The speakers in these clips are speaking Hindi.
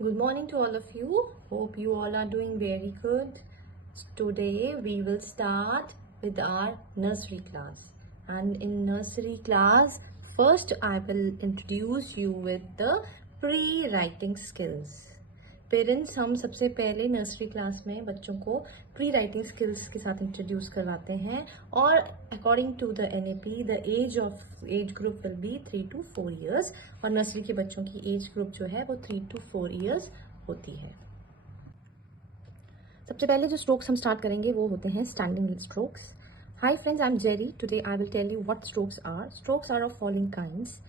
Good morning to all of you. Hope you all are doing very good. Today we will start with our nursery class. And in nursery class, first I will introduce you with the pre-writing skills. Parents हम सबसे पहले नर्सरी क्लास में बच्चों को प्री राइटिंग स्किल्स के साथ इंट्रोड्यूस करवाते हैं और according to the NAP the age group will be 3 to 4 years और नर्सरी के बच्चों की एज ग्रुप जो है वो 3 to 4 years होती है। सबसे पहले जो स्ट्रोक्स हम स्टार्ट करेंगे वो होते हैं standing strokes. Hi friends, I am Jerry. Today I will tell you what strokes are. Strokes are of following kinds.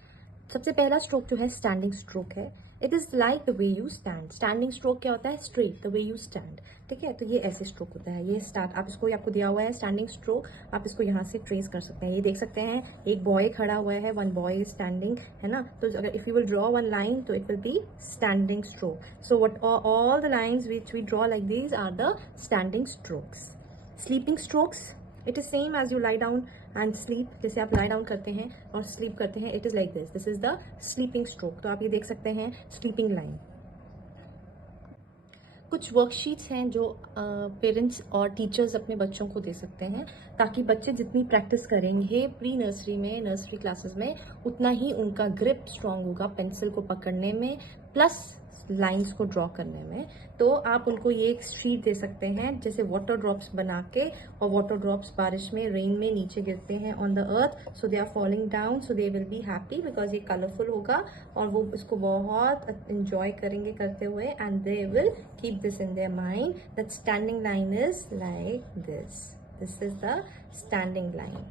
सबसे पहला स्ट्रोक जो है स्टैंडिंग स्ट्रोक है। It is like the way you stand. Standing stroke क्या होता है? Straight, the way you stand. ठीक है, तो ये ऐसे स्ट्रोक होता है। ये स्टार्ट आप इसको आपको दिया हुआ है स्टैंडिंग स्ट्रोक, आप इसको यहाँ से ट्रेस कर सकते हैं। ये देख सकते हैं एक बॉय खड़ा हुआ है, वन बॉय इज स्टैंडिंग, है ना। तो अगर if you will draw one line तो it will be standing stroke. So what all the lines which we draw like these are the standing strokes. Sleeping strokes, it is same as you lie down and sleep. जैसे आप लाई डाउन करते हैं और स्लीप करते हैं, it is like this is the sleeping stroke. तो आप ये देख सकते हैं स्लीपिंग लाइन। कुछ वर्कशीट्स हैं जो पेरेंट्स और टीचर्स अपने बच्चों को दे सकते हैं ताकि बच्चे जितनी प्रैक्टिस करेंगे प्री नर्सरी में, नर्सरी क्लासेस में, उतना ही उनका ग्रिप स्ट्रांग होगा पेंसिल को पकड़ने में प्लस लाइंस को ड्रॉ करने में। तो आप उनको ये एक शीट दे सकते हैं जैसे वाटर ड्रॉप्स बना के, और वाटर ड्रॉप्स बारिश में, रेन में नीचे गिरते हैं on the earth, so they are falling down, so they will be happy because ये कलरफुल होगा और वो इसको बहुत इंजॉय करेंगे करते हुए, and they will keep this in their mind that standing line is like this is the standing line.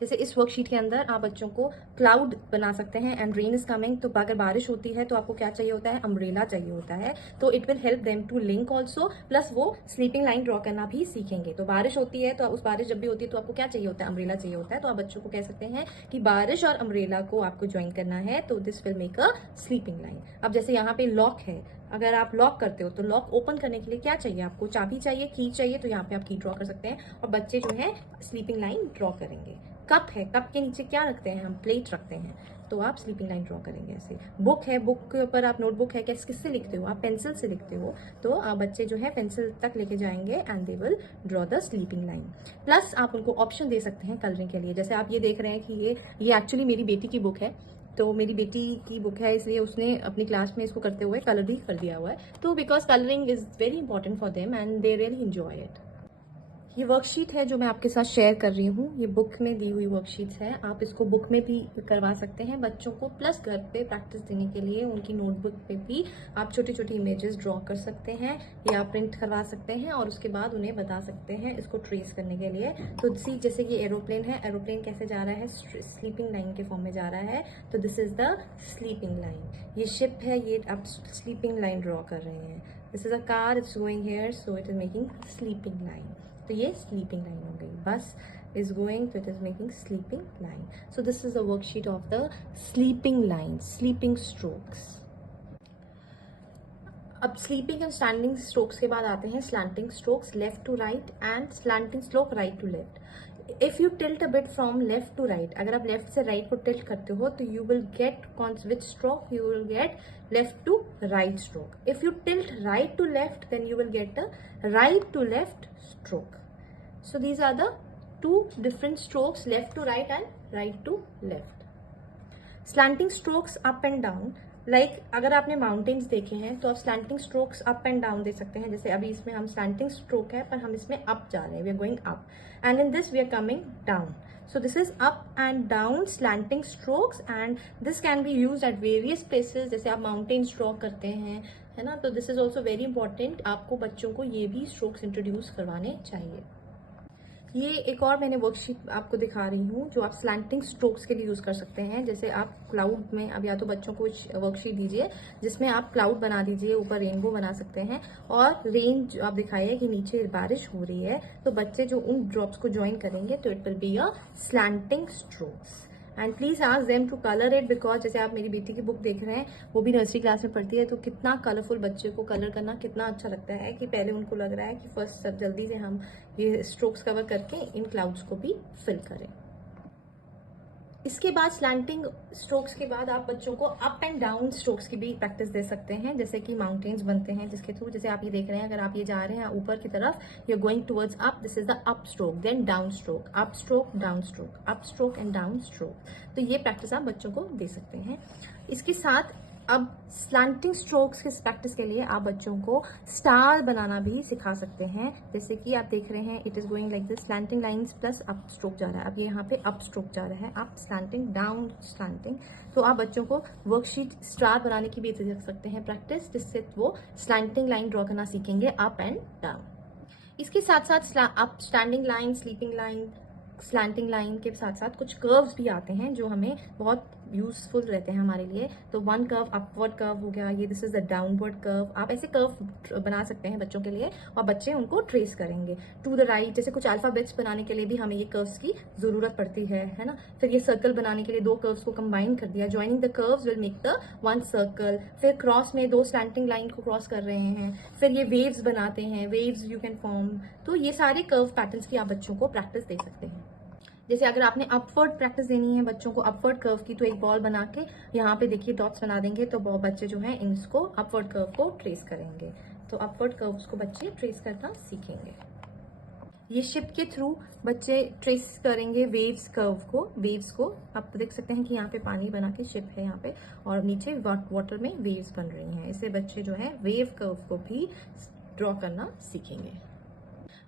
जैसे इस वर्कशीट के अंदर आप बच्चों को क्लाउड बना सकते हैं एंड रेन इज कमिंग। तो अगर बारिश होती है तो आपको क्या चाहिए होता है? अम्ब्रेला चाहिए होता है। तो it will help them to link also, plus वो स्लीपिंग लाइन ड्रॉ करना भी सीखेंगे। तो बारिश होती है तो उस बारिश जब भी होती है तो आपको क्या चाहिए होता है? अम्ब्रेला चाहिए होता है। तो आप बच्चों को कह सकते हैं कि बारिश और अम्ब्रेला को आपको ज्वाइन करना है, तो this will make a sleeping line. अब जैसे यहाँ पे लॉक है, अगर आप लॉक करते हो तो लॉक ओपन करने के लिए क्या चाहिए आपको? चाबी चाहिए, की चाहिए, तो यहाँ पे आप की ड्रॉ कर सकते हैं और बच्चे जो है स्लीपिंग लाइन ड्रॉ करेंगे। कप है, कप के नीचे क्या रखते हैं हम? प्लेट रखते हैं, तो आप स्लीपिंग लाइन ड्रॉ करेंगे ऐसे। बुक है, बुक के ऊपर आप नोटबुक है, किससे लिखते हो? आप पेंसिल से लिखते हो, तो आप बच्चे जो है पेंसिल तक लेके जाएंगे and they will draw the sleeping line. Plus आप उनको ऑप्शन दे सकते हैं कलरिंग के लिए। जैसे आप ये देख रहे हैं कि ये एक्चुअली मेरी बेटी की बुक है, तो मेरी बेटी की बुक है इसलिए उसने अपनी क्लास में इसको करते हुए कलर भी कर दिया हुआ है। तो because colouring is very important for them and they really enjoy it. ये वर्कशीट है जो मैं आपके साथ शेयर कर रही हूँ, ये बुक में दी हुई वर्कशीट्स है। आप इसको बुक में भी करवा सकते हैं बच्चों को, प्लस घर पे प्रैक्टिस देने के लिए उनकी नोटबुक पे भी आप छोटी छोटी इमेजेस ड्रॉ कर सकते हैं या प्रिंट करवा सकते हैं और उसके बाद उन्हें बता सकते हैं इसको ट्रेस करने के लिए। तो सी जैसे ये एरोप्लेन है, एरोप्लेन कैसे जा रहा है? स्लीपिंग लाइन के फॉर्म में जा रहा है, तो this is the sleeping line. ये शिप है, ये आप स्लीपिंग लाइन ड्रॉ कर रहे हैं। This is a car, it's going here, so it is making sleeping line. तो ये स्लीपिंग लाइन हो गई। बस is going, so it is making sleeping line. So this is a worksheet of the sleeping lines, sleeping strokes. अब स्लीपिंग एंड स्टैंडिंग स्ट्रोक्स के बाद आते हैं slanting strokes, left to right and slanting stroke right to left. If you tilt a bit from left to right, अगर आप लेफ्ट से राइट को टिल्ट करते हो तो you will get which stroke? You will get left to right stroke. If you tilt right to left then you will get the right to left stroke. So these are the two different strokes, left to right and right to left. Slanting strokes up and down, like अगर आपने माउंटेन्स देखे हैं तो आप slanting strokes up and down दे सकते हैं। जैसे अभी इसमें हम स्लैंटिंग स्ट्रोक है पर हम इसमें अप जा रहे हैं, we are going up, and in this we are coming down. So this is up and down slanting strokes and this can be used at various places. जैसे आप माउंटेन्स ड्रॉ करते हैं, है ना, तो this is also very important. आपको बच्चों को ये भी स्ट्रोक्स इंट्रोड्यूस करवाने चाहिए। ये एक और मैंने वर्कशीट आपको दिखा रही हूँ जो आप स्लैंटिंग स्ट्रोक्स के लिए यूज कर सकते हैं। जैसे आप क्लाउड में, अब या तो बच्चों को वर्कशीट दीजिए जिसमें आप क्लाउड बना दीजिए, ऊपर रेनबो बना सकते हैं और रेन आप दिखाइए कि नीचे बारिश हो रही है, तो बच्चे जो उन ड्रॉप्स को ज्वाइन करेंगे तो it will be a slanting strokes. And please ask them to colour it, because जैसे आप मेरी बेटी की बुक देख रहे हैं, वो भी नर्सरी क्लास में पढ़ती है, तो कितना कलरफुल बच्चे को कलर करना कितना अच्छा लगता है कि पहले उनको लग रहा है कि फर्स्ट जल्दी से हम ये स्ट्रोक्स कवर करके इन क्लाउड्स को भी फिल करें। इसके बाद स्लैंटिंग स्ट्रोक्स के बाद आप बच्चों को अप एंड डाउन स्ट्रोक्स की भी प्रैक्टिस दे सकते हैं, जैसे कि माउंटेन्स बनते हैं जिसके थ्रू, जैसे आप ये देख रहे हैं, अगर आप ये जा रहे हैं ऊपर की तरफ, you are going towards up, this is the up stroke, then down stroke, up stroke, down stroke, up stroke and down stroke. तो ये प्रैक्टिस आप बच्चों को दे सकते हैं। इसके साथ अब स्लैंटिंग स्ट्रोक्स की प्रैक्टिस के लिए आप बच्चों को स्टार बनाना भी सिखा सकते हैं, जैसे कि आप देख रहे हैं it is going like this, slanting lines plus up stroke जा रहा है, अब ये यहाँ पे अप स्ट्रोक जा रहा है, अप स्लैंटिंग डाउन स्लैंटिंग। तो आप बच्चों को वर्कशीट स्टार बनाने की भी दे सकते हैं प्रैक्टिस, जिससे वो स्लैंटिंग लाइन ड्रॉ करना सीखेंगे अप एंड डाउन। इसके साथ साथ up standing line, sleeping line, slanting line के साथ साथ कुछ कर्व्स भी आते हैं जो हमें बहुत यूजफुल रहते हैं हमारे लिए। तो वन कर्व अपवर्ड कर्व हो गया, ये this is the downward curve. आप ऐसे कर्व बना सकते हैं बच्चों के लिए और बच्चे उनको ट्रेस करेंगे टू द राइट। जैसे कुछ अल्फाबेट्स बनाने के लिए भी हमें ये कर्व्स की जरूरत पड़ती है ना। फिर ये सर्कल बनाने के लिए दो कर्व्स को कंबाइन कर दिया, joining the curves will make the one circle. फिर क्रॉस में दो स्लैंटिंग लाइन को क्रॉस कर रहे हैं, फिर ये वेव्स बनाते हैं, वेव्स यू कैन फॉर्म। तो ये सारे कर्व पैटर्न्स की आप बच्चों को प्रैक्टिस दे सकते हैं। जैसे अगर आपने अपवर्ड प्रैक्टिस देनी है बच्चों को अपवर्ड कर्व की, तो एक बॉल बना के यहाँ पे देखिए डॉट्स बना देंगे, तो बच्चे जो हैं इसको अपवर्ड कर्व को ट्रेस करेंगे। तो अपवर्ड कर्व्स को बच्चे ट्रेस करना सीखेंगे। ये शिप के थ्रू बच्चे ट्रेस करेंगे वेव्स को। आप देख सकते हैं कि यहाँ पे पानी बना के शिप है यहाँ पे, और नीचे वाटर में वेव्स बन रही हैं। इससे बच्चे जो है वेव कर्व को भी ड्रॉ करना सीखेंगे।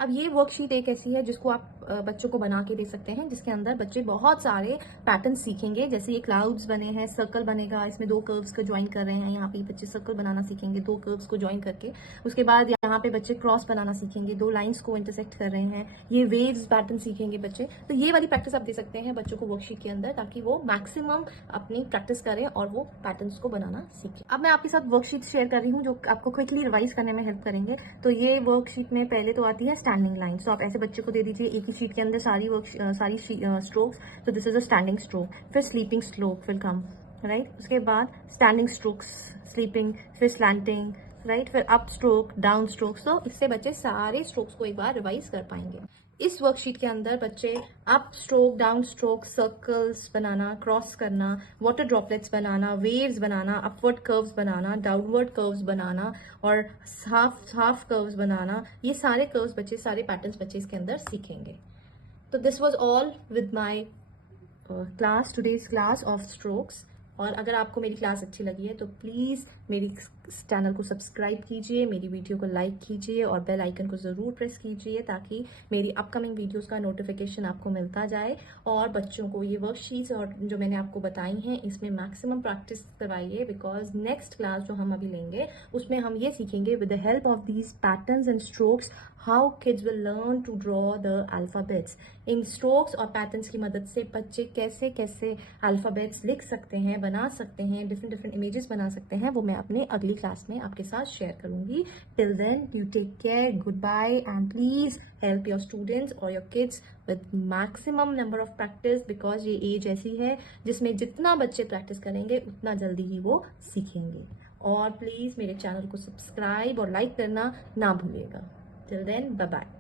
अब ये वर्कशीट एक ऐसी है जिसको आप बच्चों को बना के दे सकते हैं, जिसके अंदर बच्चे बहुत सारे पैटर्न सीखेंगे। जैसे ये क्लाउड्स बने हैं, सर्कल बनेगा, इसमें दो कर्व्स को ज्वाइन कर रहे हैं, यहाँ पे बच्चे सर्कल बनाना सीखेंगे दो कर्व्स को ज्वाइन करके। उसके बाद यहाँ पे बच्चे क्रॉस बनाना सीखेंगे, दो लाइन्स को इंटरसेक्ट कर रहे हैं, ये वेव्स पैटर्न सीखेंगे बच्चे। तो ये वाली प्रैक्टिस आप दे सकते हैं बच्चों को वर्कशीट के अंदर, ताकि वो मैक्सिमम अपनी प्रैक्टिस करें और वो पैटर्न्स को बनाना सीखें। अब मैं आपके साथ वर्कशीट शेयर कर रही हूँ जो आपको क्विकली रिवाइज करने में हेल्प करेंगे। तो ये वर्कशीट में पहले तो आती है स्टैंडिंग लाइन। तो आप ऐसे बच्चे को दे दीजिए एक ही शीट के अंदर सारी स्ट्रोक्स। तो this is a standing stroke, फिर sleeping stroke will come, right. उसके बाद स्टैंडिंग स्ट्रोक्स, स्लीपिंग, फिर स्लैंटिंग, राइट, फिर अप स्ट्रोक, डाउन स्ट्रोक। तो इससे बच्चे सारे स्ट्रोक्स को एक बार रिवाइज कर पाएंगे। इस वर्कशीट के अंदर बच्चे up stroke, down stroke, circles बनाना, क्रॉस करना, वाटर ड्रॉपलेट्स बनाना, वेव्स बनाना, अपवर्ड कर्व्स बनाना, डाउनवर्ड कर्व्स बनाना और हाफ कर्व्स बनाना, ये सारे कर्व्स बच्चे, सारे पैटर्न्स बच्चे इसके अंदर सीखेंगे। तो this was all with my class, today's class of strokes. और अगर आपको मेरी क्लास अच्छी लगी है तो प्लीज़ मेरी चैनल को सब्सक्राइब कीजिए, मेरी वीडियो को लाइक कीजिए और बेल आइकन को ज़रूर प्रेस कीजिए, ताकि मेरी अपकमिंग वीडियोस का नोटिफिकेशन आपको मिलता जाए। और बच्चों को ये वर्कशीट्स और जो मैंने आपको बताई हैं इसमें मैक्सिमम प्रैक्टिस करवाइए, बिकॉज नेक्स्ट क्लास जो हम अभी लेंगे उसमें हम ये सीखेंगे with the help of these patterns and strokes how kids will learn to draw the alphabets. इन स्ट्रोक्स और पैटर्न्स की मदद से बच्चे कैसे कैसे अल्फ़ाबेट्स लिख सकते हैं, बना सकते हैं, डिफरेंट इमेजेस बना सकते हैं, वो मैं अपने अगली क्लास में आपके साथ शेयर करूंगी। Till then you take care, goodbye, and please help your students और your kids with maximum number of practice, because ये एज ऐसी है जिसमें जितना बच्चे प्रैक्टिस करेंगे उतना जल्दी ही वो सीखेंगे। और प्लीज मेरे चैनल को सब्सक्राइब और लाइक करना ना भूलिएगा। Till then, bye bye.